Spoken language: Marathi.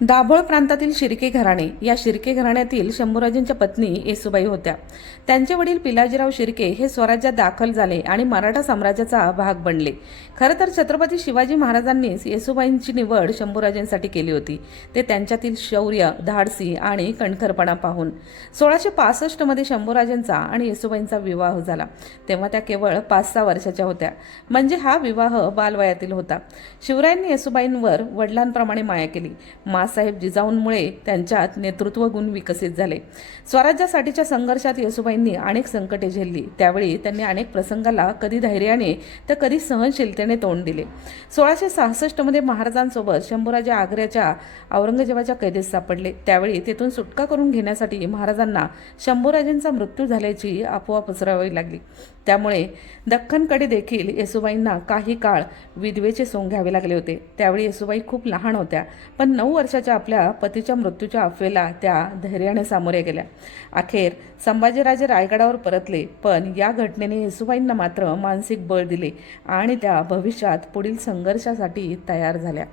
दाभोळ प्रांतातील शिर्के घराणे. या शिर्के घराण्यातील शंभूराजेंच्या पत्नी येसुबाई होत्या. त्यांचे वडील पिलाजीराव शिर्के हे स्वराज्यात दाखल झाले आणि मराठा साम्राज्याचा भाग बनले. खरं तर छत्रपती शिवाजी महाराजांनीच येसुबाईंची निवड शंभूराजेंसाठी केली होती. ते त्यांच्यातील शौर्य धाडसी आणि कणखरपणा पाहून. सोळाशे पासष्टमध्ये शंभूराजेंचा आणि येसुबाईंचा विवाह झाला. तेव्हा त्या केवळ पाच सहा वर्षाच्या होत्या. म्हणजे हा विवाह बालवयातील होता. शिवरायांनी येसुबाईंवर वडिलांप्रमाणे माया केली. बाळासाहेब जिजाऊंमुळे त्यांच्यात नेतृत्व गुण विकसित झाले. स्वराज्यासाठीच्या संघर्षात येसुबाईंनी अनेक संकटे झेलली. त्यावेळी त्यांनी अनेक प्रसंगाला कधी धैर्याने तर कधी सहनशीलतेने तोंड दिले. सोळाशे सहासष्टमध्ये महाराजांसोबत शंभूराजे आग्र्याच्या औरंगजेबाच्या कैदेत सापडले. त्यावेळी तेथून सुटका करून घेण्यासाठी महाराजांना शंभूराजेंचा मृत्यू झाल्याची अफवा पसरावी लागली. त्यामुळे दख्खनकडे देखील येसुबाईंना काही काळ विधवेचे सोंग घ्यावे लागले होते. त्यावेळी येसुबाई खूप लहान होत्या पण नऊ वर्षाच्या आपल्या पतीच्या मृत्यूच्या अफवेला त्या धैर्याने सामोरे गेल्या. अखेर संभाजीराजे रायगडावर परतले पण या घटनेने येसुबाईंना मात्र मानसिक बळ दिले आणि त्या भविष्यात पुढील संघर्षासाठी तयार झाल्या.